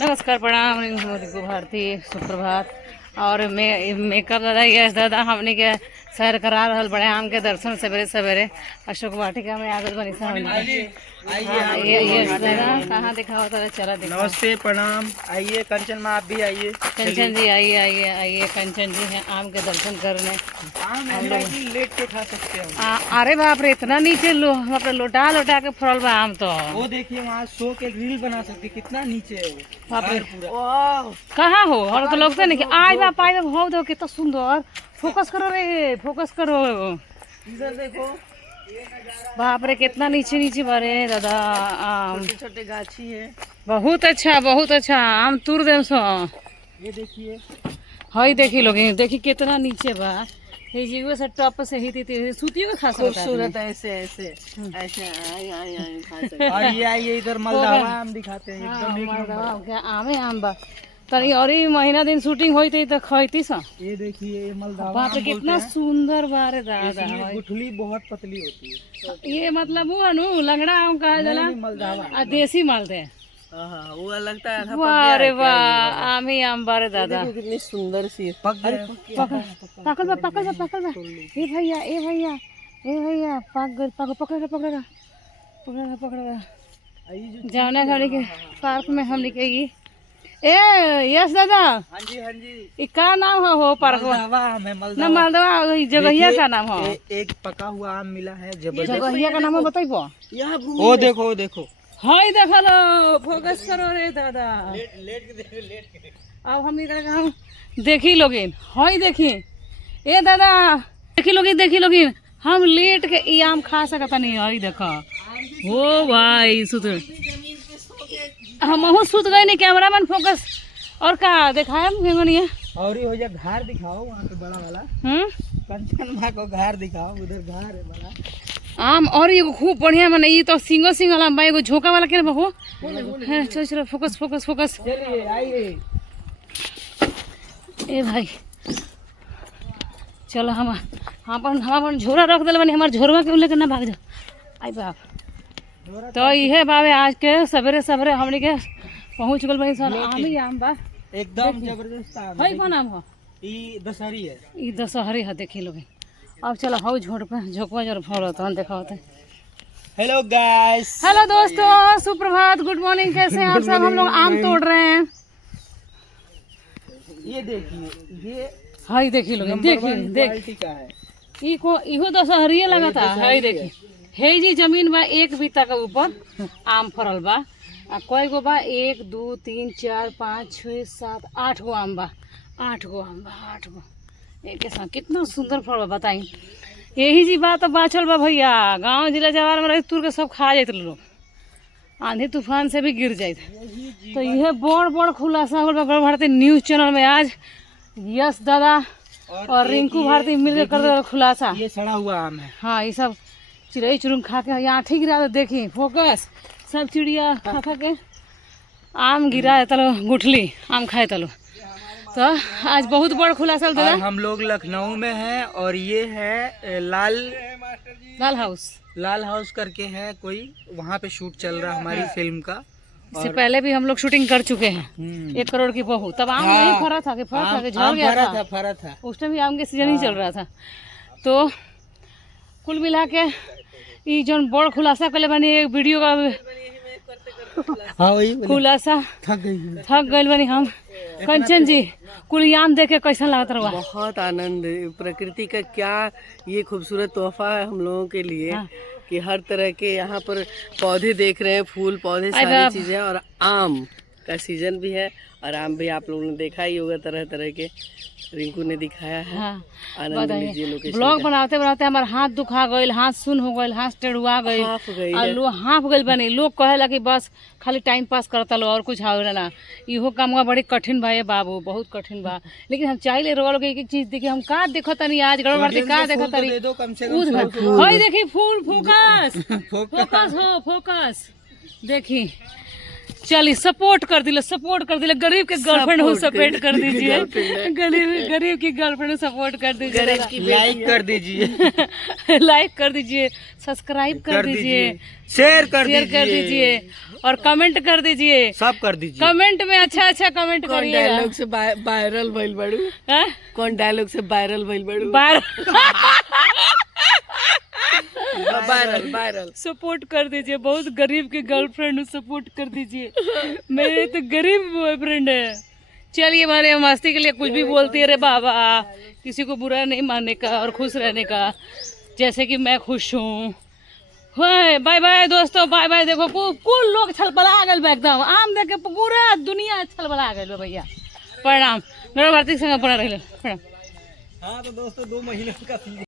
नमस्कार, प्रणाम, रिंकू भारती, सुप्रभात। और मेकअप दादा यश दादा हमने के सैर करा रहल बड़े आम के दर्शन सवेरे सवेरे अशोक वाटिका में आगत बनी सा यश दादा कहाँ दिखाओ तो चला दिखाओ। नमस्ते, प्रणाम। आइए कंचन में, आप भी आइए। कंचन जी आइए आइए आइए, कंचन जी हैं आम के दर्शन करने। हम लोग लेट के खा सकते हैं। अरे बाप रे, इतना नीचे अपने लोटा लोटा के फरल बा आम। तो वो देखिए वहाँ शो के रील बना सकते, कितना नीचे है वो। बाप रे, पूरा कहाँ हो और तो लगता नहीं कि आज बाप आए हो दो कितना सुंदर। फोकस करो रे, फोकस करो। इधर देखो, बाप रे कितना नीचे नीचे बारे दादा आम। छोटे छोटे गाछी है। बहुत अच्छा आम तुर दे सो। ये देखिए, हई देखी लोग, देखी कितना नीचे बा। ये जीव से टॉप से ही थी सूतियों का खास खूबसूरत ऐसे ऐसे ऐसे आई खा सकते। और ये आइए इधर मलदावा आम दिखाते हैं, एकदम एक नंबर। क्या आमे आम बा। तनी और ही महीना दिन शूटिंग होई थी तो खैती सा। ये देखिए, ये मलदावा बाप रे कितना सुंदर बारे दादा। इसमें गुठली बहुत पतली होती है। ये मतलब वो नु लंगड़ा आम कहा जाला, मलदावा देसी मालदे। वो लगता है वाह रे वाह, आम ही आम बारे दादा। कितनी सुंदर सी पक पकड़ बा। ए भैया पकड़ेगा। जाना गाड़ी के पार्क में हम निकलेगी। ए यस दादा, हाँ जी। का नाम हो पार्क ना? मालदवा जगहिया का नाम हो? एक पका हुआ आम मिला है, जगहिया का नाम हो बताइबो। वो देखो हाय देखा लो, फोकस करो रे दादा। अब हम इधर देखी लोगिन, हाय देखी ए दादा, देखी लोगिन हम लेट के ई आम खा सकता नहीं। हाय देखा ओ भाई सुत हम सुत गए नहीं, कैमरा मैन फोकस। और का दिखाया भेंगनिया और हो जा घर दिखाओ, वहाँ पे बड़ा वाला कंचन माँ को घर दिखाओ, उधर घर है बड़ा आम। और ये खूब बढ़िया माने ये तो सिंगल आम बा, एगो झोंका वाला के बहो। चलो फोकस। चलिए आइए। ए भाई चलो हम अपन झोरा रख दिल बनी, हमार झोरवा के लेकर ना भाग जा। आई बाप, तो यह बाबे आज के सवेरे हमने के पहुँच गल भाई सन। आम ही आम बा, एकदम जबरदस्त आम है। कौन आम हो? ई दशहरी है। ई दशहरी है, देखी लोग। अब चलो हाउ झोड़ पे झोंकवा जर फल तो देखा होते। हेलो गाइस, हेलो दोस्तों, सुप्रभात, गुड मॉर्निंग, कैसे हैं आप सब? हम लोग आम तोड़ रहे हैं। ये देखिए, ये हाई देखी लोग, देखी का है। इहो दशहरी लगा था। हाई देखी हे जी, जमीन बा 1 बीता के ऊपर आम फरल बा। आ कई गो बा? 1 2 3 4 5 6 7 8 गो आम बा। 8 गो एक के साथ कितना सुंदर फल बा बताई। यही जी बात तो बाचल बा भैया, गांव जिला जवार में रही तुर के सब खा जाते लोग, आंधी तूफान से भी गिर जाते। तो यह बड़ खुलासा हो गया भारती न्यूज चैनल में आज। यस दादा और रिंकू भारती मिलकर कर दे खुलासा। ये सड़ा हुआ आम है। हाँ, ये सब चिड़ई चुरुंग खा के यहाँ ठीक गिरा। देखी फोकस, सब चिड़िया खा के आम गिरा है। तलो गुठली आम खाए तलो। तो आज बहुत बड़ा खुलासा था। हम लोग लखनऊ में हैं और ये है लाल हाउस करके है कोई, वहाँ पे शूट चल रहा है हमारी फिल्म का। इससे पहले भी हम लोग शूटिंग कर चुके हैं 1 करोड़ की बहू। तब आम नहीं फरा था, झड़ गया था। उस टाइम भी आम के सीजन ही चल रहा था। तो कुल मिला के ये जो बड़ खुलासा कर बनी, एक वीडियो का खुलासा थक गए बनी हम। कंचन जी, कुल आम देख के कैसा लगता रहा? बहुत आनंद, प्रकृति का क्या ये खूबसूरत तोहफा है हम लोगों के लिए। कि हर तरह के यहाँ पर पौधे देख रहे हैं, फूल पौधे सारी चीजें, और आम का सीजन भी है। और आम भी आप लोगों ने देखा ही होगा, तरह तरह के रिंकू ने दिखाया है। हाँ, आनंद लीजिए लोकेशन। ब्लॉग बनाते हमारे हाथ दुखा गए, हाथ सुन हो गए, हाथ टेढ़ुआ गए, हाँफ गए बने। लोग कहेला कि बस खाली टाइम पास करता लो और कुछ हाउ ना। इहो काम बड़ी कठिन बा बाबू, बहुत कठिन बा। लेकिन हम चाहिए रो लोग एक चीज देखिए, हम का देखो तनी आज गड़बड़ का देखो तनी। हाय देखी फूल, फोकस देखी चलिए सपोर्ट कर दिले गरीब के गर्लफ्रेंड को सपोर्ट कर दीजिए, गरीब की गर्लफ्रेंड को सपोर्ट कर दीजिए, लाइक कर दीजिए लाइक कर दीजिए, सब्सक्राइब कर दीजिए, शेयर कर दीजिए और कमेंट कर दीजिए, सब कर दीजिए। कमेंट में अच्छा कमेंट कौन करिएगा। डायलॉग से वायरल भइल बड़ू? कौन डायलॉग से वायरल भइल बड़ू? वायरल सपोर्ट कर दीजिए, बहुत गरीब के गर्लफ्रेंड सपोर्ट कर दीजिए, मेरे तो गरीब बॉयफ्रेंड है। चलिए हमारे मस्ती के लिए कुछ भी बोलती है रे बाबा, किसी को बुरा नहीं मानने का और खुश रहने का, जैसे कि मैं खुश हूँ। बाय बाय दोस्तों, बाय बाय। देखो कुल लोग छलबला गए एकदम, आम देख के पूरा दुनिया छलबला गए भैया। प्रणाम, मेरा भारती संग बना रहे। हाँ तो दोस्तों 2 महीने का